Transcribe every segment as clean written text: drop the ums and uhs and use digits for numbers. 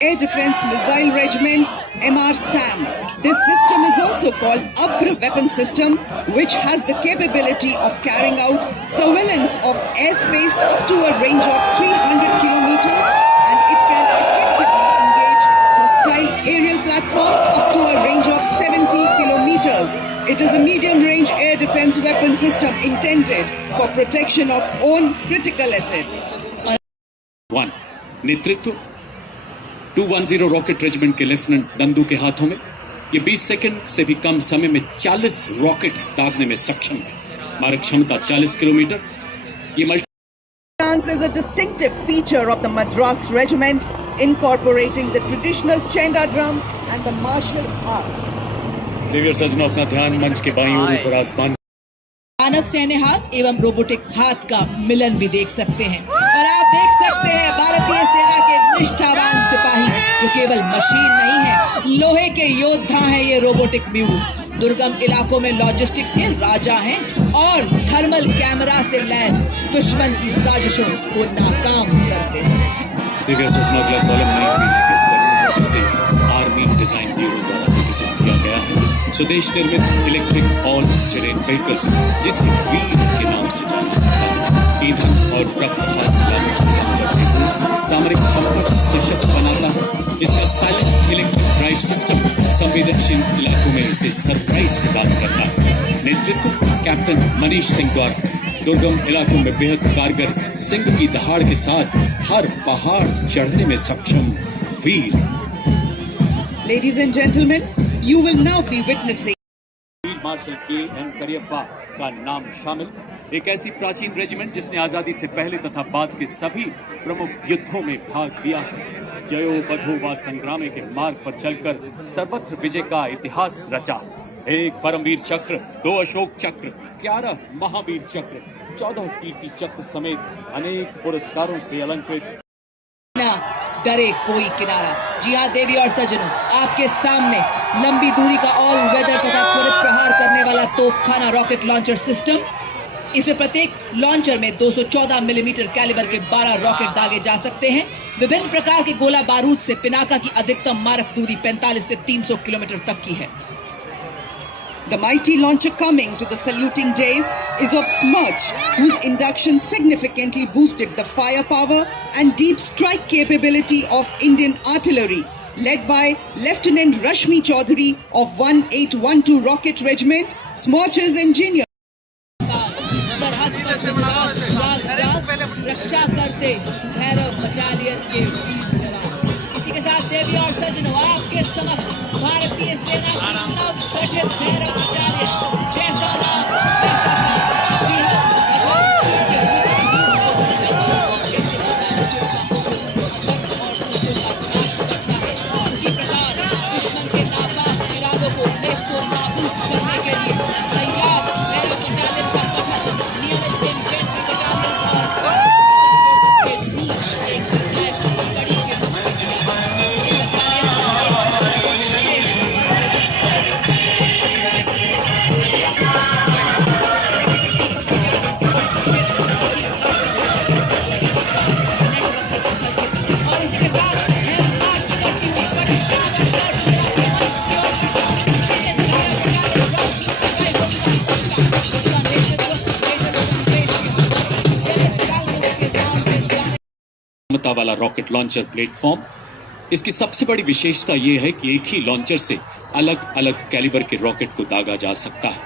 Air Defense Missile Regiment, MR-SAM. This system is also called Abra Weapon System, which has the capability of carrying out surveillance of airspace up to a range of 300 kilometers, and it can effectively engage hostile aerial platforms up to a range of 70 kilometers. It is a medium-range air defense weapon system intended for protection of own critical assets. 1. नेतृत्व 210 rocket regiment के lieutenant Nandu के हाथों में ये 20 second से भी कम समय में 40 रॉकेट दागने में सक्षम है। मारक क्षमता 40 किलोमीटर। ये Dance is a distinctive feature of the Madras Regiment, incorporating the traditional chenda drum and the martial arts. Divya सजनों अपना ध्यान मंच के बाईं ओर ऊपर आसमान मानव सैन्य हाथ एवं रोबोटिक हाथ का मिलन भी देख सकते हैं और आप देख सकते हैं भारतीय सेना के निष्ठावान सिपाही जो केवल मशीन नहीं है, लोहे के योद्धा हैं। ये रोबोटिक म्यूज दुर्गम इलाकों में लॉजिस्टिक्स के राजा हैं और थर्मल कैमरा से लैस दुश्मन की साजिशों को नाकाम करते हैं। दिव्य सजनों अगला कॉलम नई पीढ़ी के उपकरणों जिसे आर्मी डिजाइन ब्यूरो द्वारा विकसित किया गया है। स्वदेश निर्मित इलेक्ट्रिक ऑल टेरेन व्हीकल जिसे वीर के नाम से जाना जाता है, ईंधन और सामरिक क्षमता को सशक्त बनाता है। इसका साइलेंट इलेक्ट्रिक ड्राइव सिस्टम संवेदनशील इलाकों में इसे सरप्राइज प्रदान करता है। नेतृत्व कैप्टन मनीष सिंह द्वारा दुर्गम इलाकों में बेहद कारगर सिंह की दहाड़ के साथ हर पहाड़ चढ़ने में सक्षम वीर। Ladies and gentlemen, you will now be witnessing field marshal K. N.. Cariappa का नाम शामिल एक ऐसी प्राचीन रेजिमेंट जिसने आजादी से पहले तथा बाद के सभी प्रमुख युद्धों में भाग लिया है। जयो बधो व संग्रामे के मार्ग पर चलकर सर्वत्र विजय का इतिहास रचा। एक परमवीर चक्र, 2 अशोक चक्र, 11 महावीर चक्र, 14 कीर्ति चक्र समेत अनेक पुरस्कारों से अलंकृत। ना डरे कोई किनारा। जी हाँ देवी और सज्जनों, आपके सामने लंबी दूरी का ऑल वेदर तथा त्वरित प्रहार करने वाला तोपखाना रॉकेट लॉन्चर सिस्टम। इसमें प्रत्येक लॉन्चर में 214 मिलीमीटर कैलिबर के 12 रॉकेट दागे जा सकते हैं। विभिन्न प्रकार के गोला बारूद से पिनाका की अधिकतम मारक दूरी 45 से 300 किलोमीटर तक की है। The mighty launcher coming to the saluting days is of Smirch, whose induction significantly boosted the firepower and deep strike capability of Indian artillery, led by Lieutenant Rashmi Chaudhary of 1812 Rocket Regiment, Smirch's engineer. सरहद पर रक्षा करते Bhairav battalion के वीर जवान। इसी के साथ देवी और सज्जनों, आपके समक्ष भारतीय सेना की नवगठित भैरव बटालियन, जैसा नाम वैसा काम। जी हाँ, इसी प्रकार दुश्मन के नापाक इरादों को नेस्तो नाबूद करने के लिए तैयार भैरव बटालियन का गठन नियमित इन्फेंट्री बटालियन और के बीच एक कड़ी के रूप में किया गया। ये और इसी के साथ मैं मार्च करती हुई बड़ी शानदार क्षमता वाला रॉकेट लॉन्चर प्लेटफॉर्म। इसकी सबसे बड़ी विशेषता यह है कि एक ही लॉन्चर से अलग अलग कैलिबर के रॉकेट को दागा जा सकता है।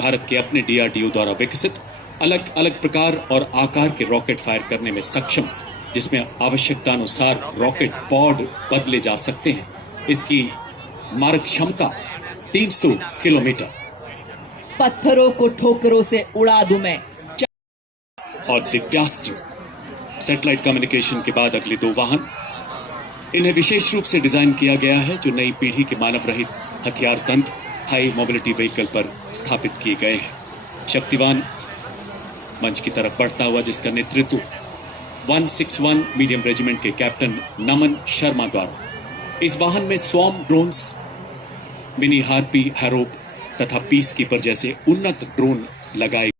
भारत के अपने DRDO द्वारा विकसित अलग अलग प्रकार और आकार के रॉकेट फायर करने में सक्षम, जिसमें आवश्यकता अनुसार रॉकेट पॉड बदले जा सकते हैं। इसकी मारक क्षमता 300 किलोमीटर। पत्थरों को ठोकरों से उड़ा दूं मैं। और दिव्यास्त्र सैटेलाइट कम्युनिकेशन के बाद अगले 2 वाहन। इन्हें विशेष रूप से डिजाइन किया गया है जो नई पीढ़ी के मानव रहित हथियार तंत्र हाई मोबिलिटी व्हीकल पर स्थापित किए गए हैं। शक्तिवान मंच की तरफ बढ़ता हुआ जिसका नेतृत्व 161 मीडियम रेजिमेंट के कैप्टन नमन शर्मा द्वारा। इस वाहन में स्वॉर्म ड्रोन्स, मिनी हार्पी, हैरोप तथा पीस कीपर जैसे उन्नत ड्रोन लगाए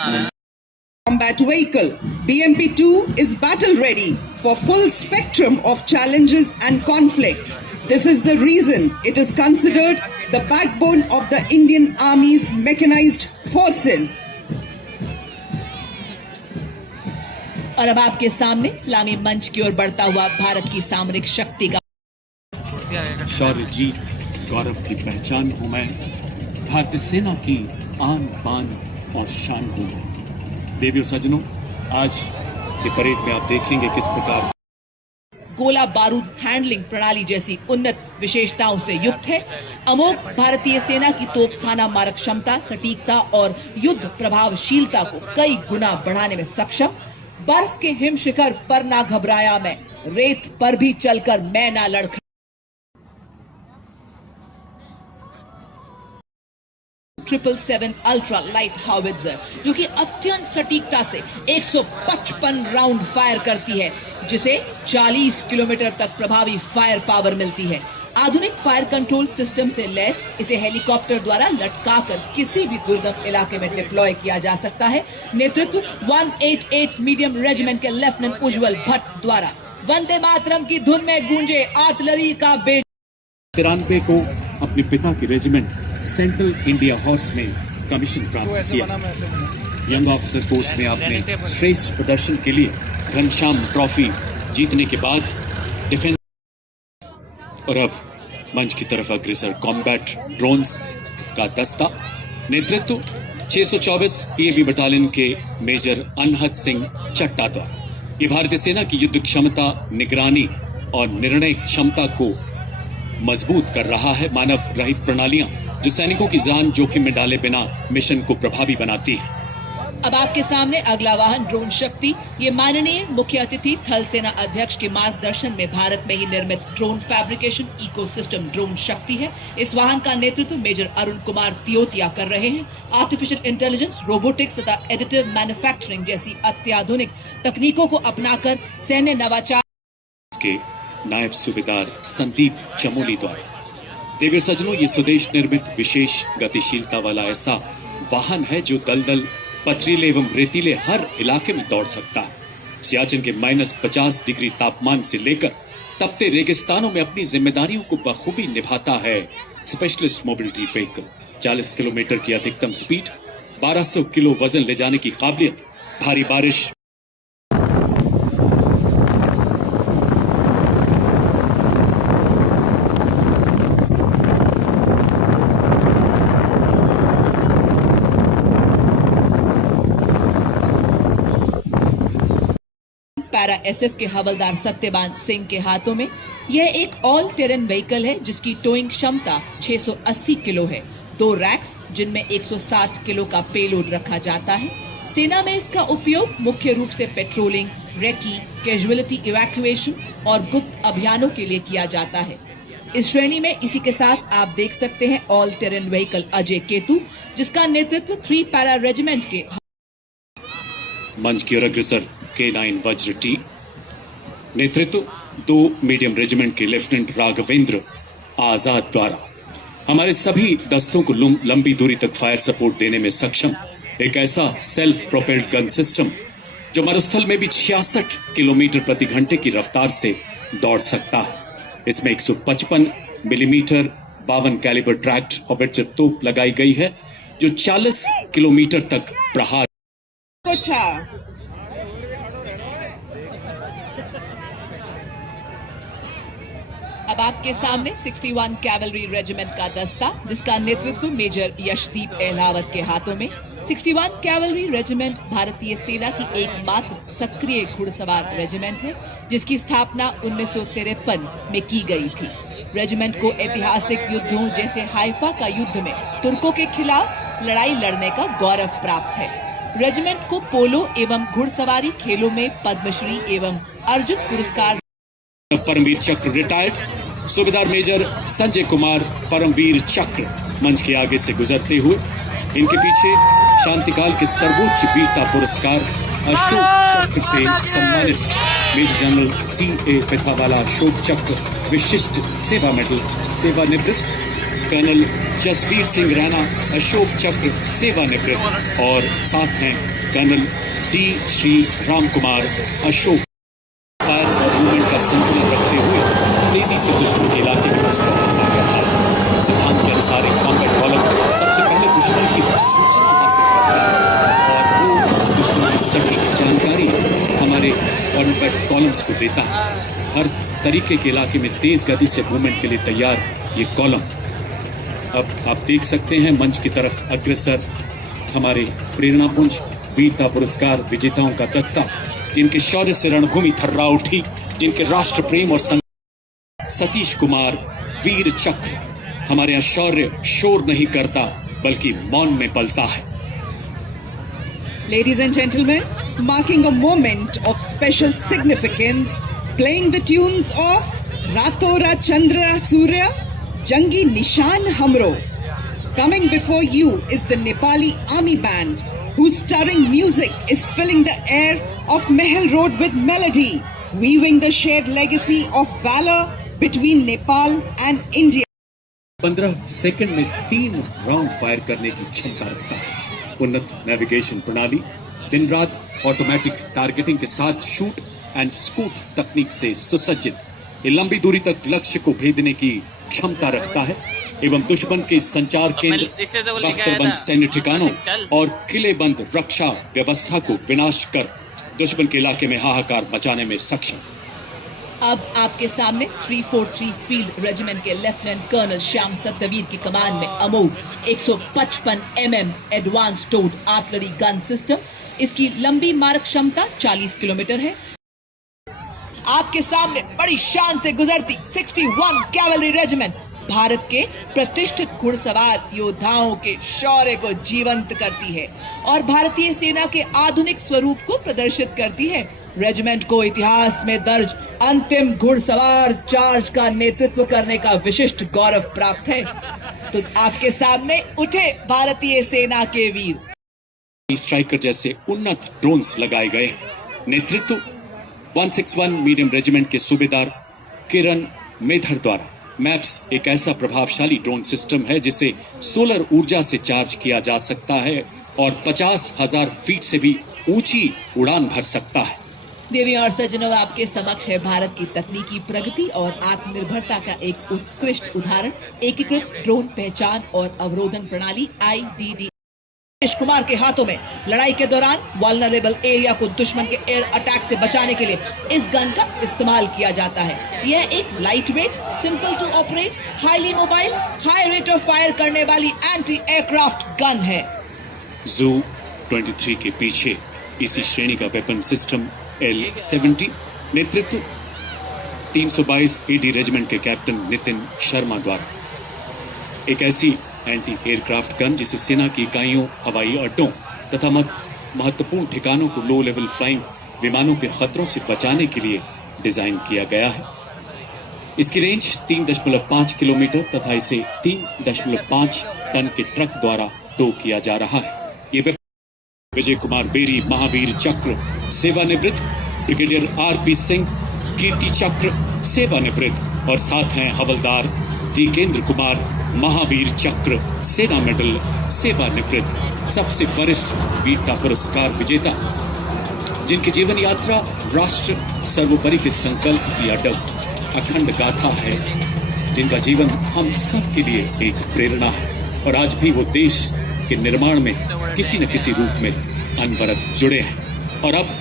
Combat vehicle BMP-2 is battle ready for full spectrum of challenges and conflicts. This is the reason it is considered the backbone of the Indian Army's mechanized forces. और अब आपके सामने इस्लामी मंच की ओर बढ़ता हुआ भारत की सामरिक शक्ति का शौर्य जीत गौरव की पहचान हूं मैं, भारतीय सेना की आन बान और शान हूं मैं। देवियों सज्जनों, आज के परेड में आप देखेंगे किस प्रकार गोला बारूद हैंडलिंग प्रणाली जैसी उन्नत विशेषताओं से युक्त है। अमोघ भारतीय सेना की तोपखाना मारक क्षमता, सटीकता और युद्ध प्रभावशीलता को कई गुना बढ़ाने में सक्षम। बर्फ के हिम शिखर पर ना घबराया मैं, रेत पर भी चलकर मैं ना लड़खड़ा। 777 अल्ट्रा लाइट हाउवित्जर जो कि अत्यंत सटीकता से 155 राउंड फायर करती है, जिसे 40 किलोमीटर तक प्रभावी फायर पावर मिलती है। आधुनिक फायर कंट्रोल सिस्टम से लैस इसे हेलीकॉप्टर द्वारा लटकाकर किसी भी दुर्गम इलाके में डिप्लॉय किया जा सकता है। नेतृत्व 188 मीडियम रेजिमेंट के लेफ्टिनेंट उज्जवल भट्ट द्वारा। वंदे मातरम की धुन में गूंजे आर्टिलरी का बेज। 93 को अपने पिता की रेजिमेंट सेंट्रल इंडिया हॉर्स में कमीशन प्राप्त किया। यंग ऑफिसर कोर्स में आपने श्रेष्ठ प्रदर्शन के लिए घनश्याम ट्रॉफी जीतने के बाद डिफेंस और अब मंच की तरफ अग्रसर कॉम्बैट ड्रोन्स का दस्ता। नेतृत्व 624 ईएबी बटालियन के मेजर अनहद सिंह चट्टा द्वारा। ये भारतीय सेना की युद्ध क्षमता, निगरानी और निर्णय क्षमता को मजबूत कर रहा है। मानव रहित प्रणालियां जो सैनिकों की जान जोखिम में डाले बिना मिशन को प्रभावी बनाती है। अब आपके सामने अगला वाहन ड्रोन शक्ति। ये माननीय मुख्य अतिथि थल सेना अध्यक्ष के मार्गदर्शन में भारत में ही निर्मित ड्रोन फैब्रिकेशन इकोसिस्टम ड्रोन शक्ति है। इस वाहन का नेतृत्व मेजर अरुण कुमार तियोतिया कर रहे हैं। आर्टिफिशियल इंटेलिजेंस, रोबोटिक्स तथा एडिटिव मैन्युफैक्चरिंग जैसी अत्याधुनिक तकनीकों को अपनाकर सैन्य नवाचार के नायब सूबेदार संदीप चमोली द्वारा। देवीय सज्जनों, ये स्वदेश निर्मित विशेष गतिशीलता वाला ऐसा वाहन है जो दलदल, पथरीले एवं रेतीले हर इलाके में दौड़ सकता है। सियाचिन के -50 डिग्री तापमान से लेकर तपते रेगिस्तानों में अपनी जिम्मेदारियों को बखूबी निभाता है। स्पेशलिस्ट मोबिलिटी व्हीकल 40 किलोमीटर की अधिकतम स्पीड, 1200 किलो वजन ले जाने की काबिलियत, भारी बारिश पैरा एसएफ के हवलदार सत्यवान सिंह के हाथों में। यह एक ऑल टेरेन व्हीकल है जिसकी टोइंग क्षमता 680 किलो है। 2 रैक्स जिनमें 160 किलो का पेलोड रखा जाता है। सेना में इसका उपयोग मुख्य रूप से पेट्रोलिंग, रेकी, कैजुअलिटी इवैक्यूएशन और गुप्त अभियानों के लिए किया जाता है। इस श्रेणी में इसी के साथ आप देख सकते हैं all terrain vehicle Ajay Ketu, जिसका नेतृत्व 3 पैरा रेजिमेंट के मंच की ओर अग्रसर K9 वज्र टी। नेतृत्व 2 मीडियम रेजिमेंट के लेफ्टिनेंट राघवेंद्र आजाद द्वारा। हमारे सभी दस्तों को लंबी दूरी तक फायर सपोर्ट देने में सक्षम एक ऐसा सेल्फ प्रोपेल्ड गन सिस्टम जो मरुस्थल में भी 66 किलोमीटर प्रति घंटे की रफ्तार से दौड़ सकता है। इसमें 155 मिलीमीटर 52 कैलिबर ट्रैक्ट हॉवित्जर तोप लगाई गई है जो 40 किलोमीटर तक प्रहार। अब आपके सामने 61 कैवलरी रेजिमेंट का दस्ता, जिसका नेतृत्व मेजर यशदीप अहलावत के हाथों में। 61 कैवलरी रेजिमेंट भारतीय सेना की एकमात्र सक्रिय घुड़सवार रेजिमेंट है, जिसकी स्थापना 1953 में की गई थी। रेजिमेंट को ऐतिहासिक युद्धों जैसे हाइफा का युद्ध में तुर्कों के खिलाफ लड़ाई लड़ने का गौरव प्राप्त है। रेजिमेंट को पोलो एवं घुड़सवारी खेलों में पद्मश्री एवं अर्जुन पुरस्कार। परमवीर चक्र रिटायर्ड सूबेदार मेजर संजय कुमार परमवीर चक्र मंच के आगे से गुजरते हुए, इनके पीछे शांतिकाल के सर्वोच्च वीरता पुरस्कार अशोक चक्र से सम्मानित major general CA Pithawala Ashok Chakra Vishisht Seva medal सेवानिवृत्त कर्नल जसवीर सिंह रैना अशोक चक्र सेवानिवृत्त और साथ हैं colonel D Shri Ram Kumar Ashok. Fire और मूवमेंट का संतुलन रखते हुए तेजी से दुश्मन के इलाके में घुसकर हमला कर रहा है। सिद्धांत के अनुसार एक कॉम्बैट कॉलम सबसे पहले दुश्मन की सूचना हासिल करता है और वो दुश्मन की सटीक जानकारी हमारे कॉम्बैट कॉलम्स को देता है। हर तरीके के इलाके में तेज गति से मूवमेंट के लिए तैयार ये कॉलम। अब आप देख सकते हैं मंच की तरफ अग्रसर हमारे प्रेरणापुंज वीरता पुरस्कार विजेताओं का दस्ता, जिनके शौर्य से रणभूमि थर्रा उठी, जिनके राष्ट्र प्रेम और सतीश कुमार वीर चक्र। हमारे यहाँ शौर्य शोर नहीं करता बल्कि मौन में पलता है। Ladies and gentlemen, marking a moment of special significance, playing the tunes of Ratora Chandra Surya, Jangi Nishan Hamro. Coming before you is the Nepali Army Band, whose stirring music is filling the air of Mehel Road with melody, weaving the shared legacy of valor between Nepal and India. 15 second में 3 round fire करने की क्षमता रखता है। उन्नत navigation प्रणाली, दिन रात ऑटोमेटिक टारगेटिंग के साथ शूट एंड स्कूट तकनीक से सुसज्जित, ये लंबी दूरी तक लक्ष्य को भेदने की क्षमता रखता है एवं दुश्मन के संचार केंद्र, बख्तरबंद सैन्य ठिकानों और किलेबंद रक्षा व्यवस्था को विनाश कर दुश्मन के इलाके में हाहाकार मचाने में सक्षम। अब आपके सामने 343 फील्ड रेजिमेंट के लेफ्टिनेंट कर्नल श्याम सत्यवीर की कमान में अमोघ 155 mm advance toad artillery gun system. इसकी लंबी मारक क्षमता 40 किलोमीटर है। आपके सामने बड़ी शान से गुजरती 61 कैवलरी रेजिमेंट भारत के प्रतिष्ठित घुड़सवार योद्धाओं के शौर्य को जीवंत करती है और भारतीय सेना के आधुनिक स्वरूप को प्रदर्शित करती है। रेजिमेंट को इतिहास में दर्ज अंतिम घुड़सवार चार्ज का नेतृत्व करने का विशिष्ट गौरव प्राप्त है। तो आपके सामने उठे भारतीय सेना के वीर। स्ट्राइकर जैसे उन्नत ड्रोन्स लगाए गए। नेतृत्व 161 मीडियम रेजिमेंट के सूबेदार किरण मेधर द्वारा। मैप्स एक ऐसा प्रभावशाली ड्रोन सिस्टम है जिसे सोलर ऊर्जा से चार्ज किया जा सकता है और 50,000 फीट से भी ऊंची उड़ान भर सकता है। देवियों और सज्जनों, आपके समक्ष है भारत की तकनीकी प्रगति और आत्मनिर्भरता का एक उत्कृष्ट उदाहरण, एकीकृत ड्रोन पहचान और अवरोधन प्रणाली IDD। नीतीश कुमार के हाथों में लड़ाई के दौरान वल्नरेबल एरिया को दुश्मन के एयर अटैक से बचाने के लिए इस गन का इस्तेमाल किया जाता है। यह एक light weight, simple to operate, highly mobile, high rate of fire करने वाली एंटी एयरक्राफ्ट गन है। जू 23 के पीछे इसी श्रेणी का वेपन सिस्टम L70, नेतृत्व 322 AD रेजिमेंट के कैप्टन नितिन शर्मा द्वारा। एक ऐसी एंटी एयरक्राफ्ट गन जिसे सेना की इकाइयों, हवाई अड्डों तथा महत्वपूर्ण ठिकानों को लो लेवल फ्लाइंग विमानों के खतरों से बचाने के लिए डिजाइन किया गया है। इसकी रेंज 3.5 किलोमीटर तथा इसे 3.5 टन के ट्रक द्वारा टो किया जा रहा है। ये विजय कुमार बेरी महावीर चक्र सेवानिवृत्त, ब्रिगेडियर RP सिंह कीर्ति चक्र सेवानिवृत्त और साथ हैं हवलदार दीकेंद्र कुमार महावीर चक्र सेना मेडल सेवानिवृत्त, सबसे वरिष्ठ वीरता पुरस्कार विजेता, जिनकी जीवन यात्रा राष्ट्र सर्वोपरि के संकल्प की अडग अखंड गाथा है, जिनका जीवन हम सब के लिए एक प्रेरणा है और आज भी वो देश के निर्माण में किसी न किसी रूप में अनवरत जुड़े हैं और अब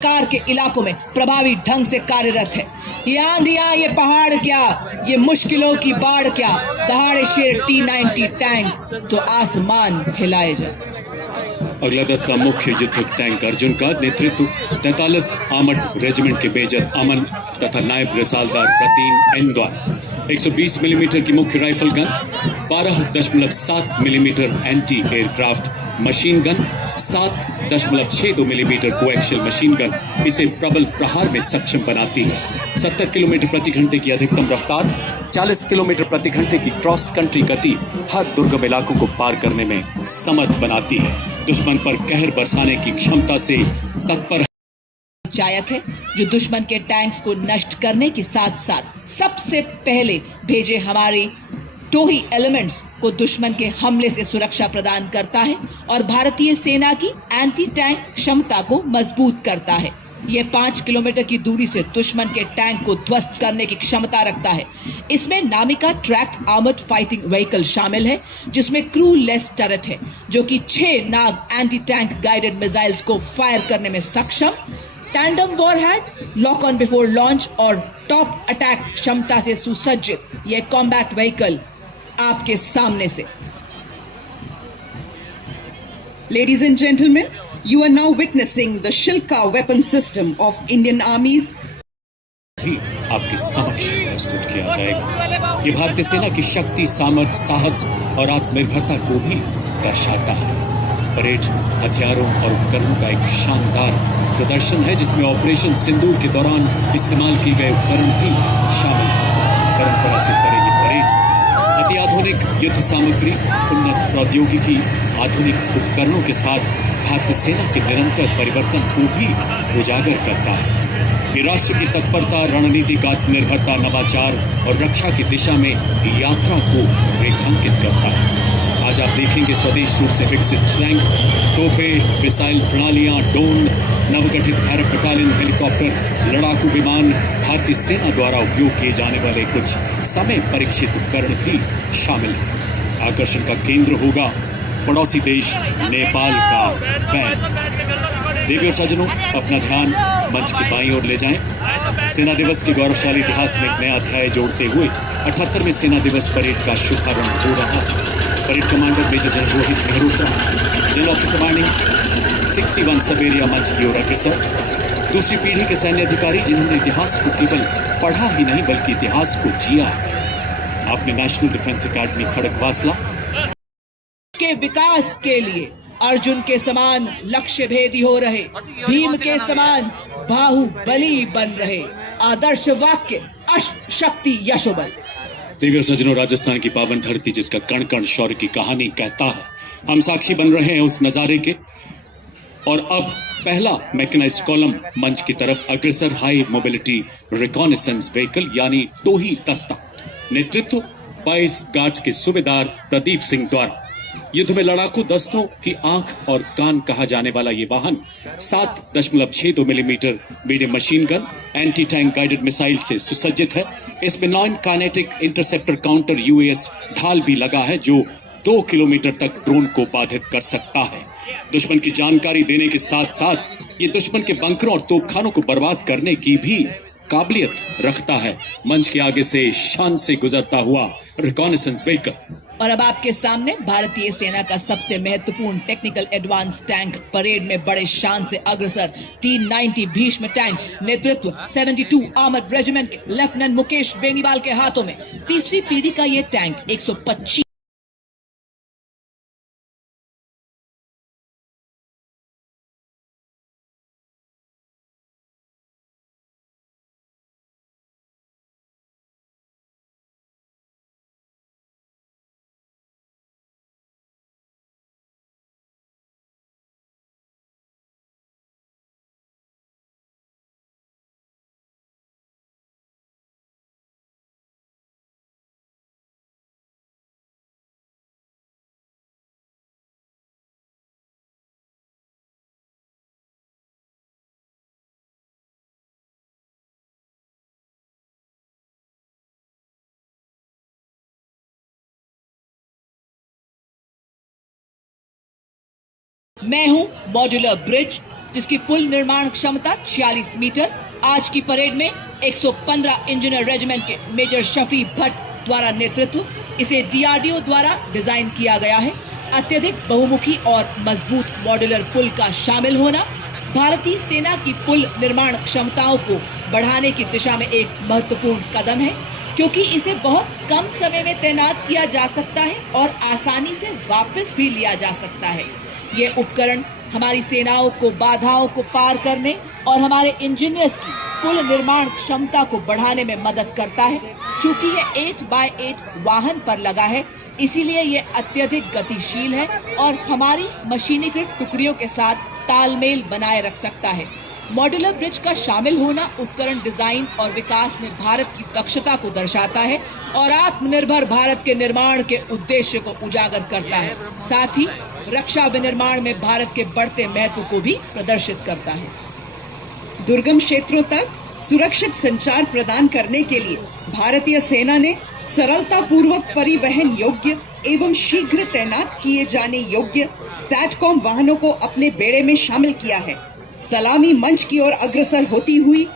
कार के इलाकों में प्रभावी ढंग से कार्यरत है। ये आंधियां, ये पहाड़ क्या, ये मुश्किलों की बाढ़ क्या, दहाड़े शेर T90 टैंक तो आसमान हिलाए जा। अगला दस्ता मुख्य युद्धक टैंक अर्जुन का नेतृत्व 43 आर्मर्ड रेजिमेंट के मेजर अमन तथा नायब रसालदार रतीन N द्वारा। 120 मिलीमीटर की मुख्य rifle gun, 12.7 millimetre anti aircraft machine gun, 7.62 millimetre coaxial machine gun इसे प्रबल प्रहार में सक्षम बनाती है। 70 किलोमीटर प्रति घंटे की अधिकतम रफ्तार, 40 किलोमीटर प्रति घंटे की क्रॉस कंट्री गति हर दुर्गम इलाकों को पार करने में समर्थ बनाती है। दुश्मन पर कहर बरसाने की क्षमता से तत्पर चायक है, जो दुश्मन के टैंक्स को नष्ट करने के साथ साथ सबसे पहले भेजे हमारे टोही एलिमेंट्स को दुश्मन के हमले से सुरक्षा प्रदान करता है और भारतीय सेना की एंटी टैंक क्षमता को मजबूत करता है। यह 5 किलोमीटर की दूरी से दुश्मन के टैंक को ध्वस्त करने की क्षमता रखता है। इसमें नामिका ट्रैक्ड आर्मर्ड फाइटिंग व्हीकल शामिल है, जिसमें क्रू लेस टर्रेट है, जो कि 6 नाग एंटी टैंक गाइडेड मिसाइल्स को फायर करने में सक्षम, tandem warhead, lock on before launch और टॉप अटैक क्षमता से सुसज्जित यह कॉम्बैट व्हीकल आपके सामने से। Ladies and gentlemen, you are now witnessing the Shilka weapon system of Indian armies. भी आपके समक्ष प्रस्तुत किया जाएगा। ये भारतीय सेना की शक्ति, सामर्थ्य, साहस और आत्मनिर्भरता को भी दर्शाता है। परेड हथियारों और उपकरणों का एक शानदार प्रदर्शन है, जिसमें ऑपरेशन सिंदूर के दौरान इस्तेमाल किए गए उपकरण भी शामिल हैं। परंपरा से परे ये परेड अति आधुनिक युद्ध सामग्री, उन्नत प्रौद्योगिकी, आधुनिक उपकरणों के साथ भारतीय सेना के निरंतर परिवर्तन को भी उजागर करता है। ये राष्ट्र की तत्परता, रणनीतिक आत्मनिर्भरता, नवाचार और रक्षा की दिशा में यात्रा को रेखांकित करता है। आज आप देखेंगे स्वदेश रूप से विकसित टैंक, तोपें, मिसाइल प्रणालियां, ड्रोन, नवगठित भारत बटालियन, हेलीकॉप्टर, लड़ाकू विमान, भारतीय सेना द्वारा उपयोग किए जाने वाले कुछ समय परीक्षित उपकरण भी शामिल हैं। आकर्षण का केंद्र होगा पड़ोसी देश नेपाल का बैंड। देवियों सज्जनों, अपना ध्यान मंच की बाईं ओर ले जाएं। सेना दिवस के गौरवशाली इतिहास में एक नया अध्याय जोड़ते हुए 78वें सेना दिवस परेड का शुभारंभ हो रहा है। Parade commander major general Rohit Mehrotra, general officer commanding 61 sub area मंच की ओर अग्रसर। दूसरी पीढ़ी के सैन्य अधिकारी जिन्होंने इतिहास को केवल पढ़ा ही नहीं बल्कि इतिहास को जिया है। आपने नेशनल डिफेंस अकेडमी खड़गवासला के विकास के लिए अर्जुन के समान लक्ष्य भेदी हो रहे, भीम के समान बाहुबली बन रहे, आदर्श वाक्य अश्व शक्ति यशोबल। देवियों सज्जनों, राजस्थान की पावन धरती जिसका कण कण शौर्य की कहानी कहता है, हम साक्षी बन रहे हैं उस नजारे के। और अब पहला मैकेनाइज्ड कॉलम मंच की तरफ अग्रसर हाई मोबिलिटी रिकॉनेसेंस व्हीकल यानी टोही दस्ता। नेतृत्व 22 गार्ड्स के सूबेदार प्रदीप सिंह द्वारा। युद्ध में लड़ाकू दस्तों की आंख और कान कहा जाने वाला ये वाहन 7.62 millimetre medium machine gun, anti tank guided missile से सुसज्जित है। इसमें non kinetic interceptor counter US ढाल भी लगा है, जो 2 किलोमीटर तक ड्रोन को बाधित कर सकता है। दुश्मन की जानकारी देने के साथ साथ ये दुश्मन के बंकरों और तोपखानों को बर्बाद करने की भी काबिलियत रखता है। मंच के आगे से शान से गुजरता हुआ रिकॉनेसेंस व्हीकल। और अब आपके सामने भारतीय सेना का सबसे महत्वपूर्ण टेक्निकल एडवांस टैंक परेड में बड़े शान से अग्रसर T-90 भीष्म टैंक, नेतृत्व 72 आर्मर्ड रेजिमेंट के लेफ्टिनेंट मुकेश बेनीवाल के हाथों में। तीसरी पीढ़ी का ये टैंक 125 मैं हूं मॉड्यूलर ब्रिज, जिसकी पुल निर्माण क्षमता 46 मीटर। आज की परेड में 115 इंजीनियर रेजिमेंट के मेजर शफी भट्ट द्वारा नेतृत्व। इसे डीआरडीओ द्वारा डिजाइन किया गया है। अत्यधिक बहुमुखी और मजबूत मॉड्यूलर पुल का शामिल होना भारतीय सेना की पुल निर्माण क्षमताओं को बढ़ाने की दिशा में एक महत्वपूर्ण कदम है, क्योंकि इसे बहुत कम समय में तैनात किया जा सकता है और आसानी से वापस भी लिया जा सकता है। ये उपकरण हमारी सेनाओं को बाधाओं को पार करने और हमारे इंजीनियर्स की पुल निर्माण क्षमता को बढ़ाने में मदद करता है। चूंकि ये 8x8 वाहन पर लगा है, इसीलिए ये अत्यधिक गतिशील है और हमारी मशीनीकृत टुकड़ियों के साथ तालमेल बनाए रख सकता है। मॉड्यूलर ब्रिज का शामिल होना उपकरण डिजाइन और विकास में भारत की दक्षता को दर्शाता है और आत्मनिर्भर भारत के निर्माण के उद्देश्य को उजागर करता है। साथ ही रक्षा विनिर्माण में भारत के बढ़ते महत्व को भी प्रदर्शित करता है। दुर्गम क्षेत्रों तक सुरक्षित संचार प्रदान करने के लिए भारतीय सेना ने सरलता पूर्वक परिवहन योग्य एवं शीघ्र तैनात किए जाने योग्य सैटकॉम वाहनों को अपने बेड़े में शामिल किया है। सलामी मंच की ओर अग्रसर होती हुई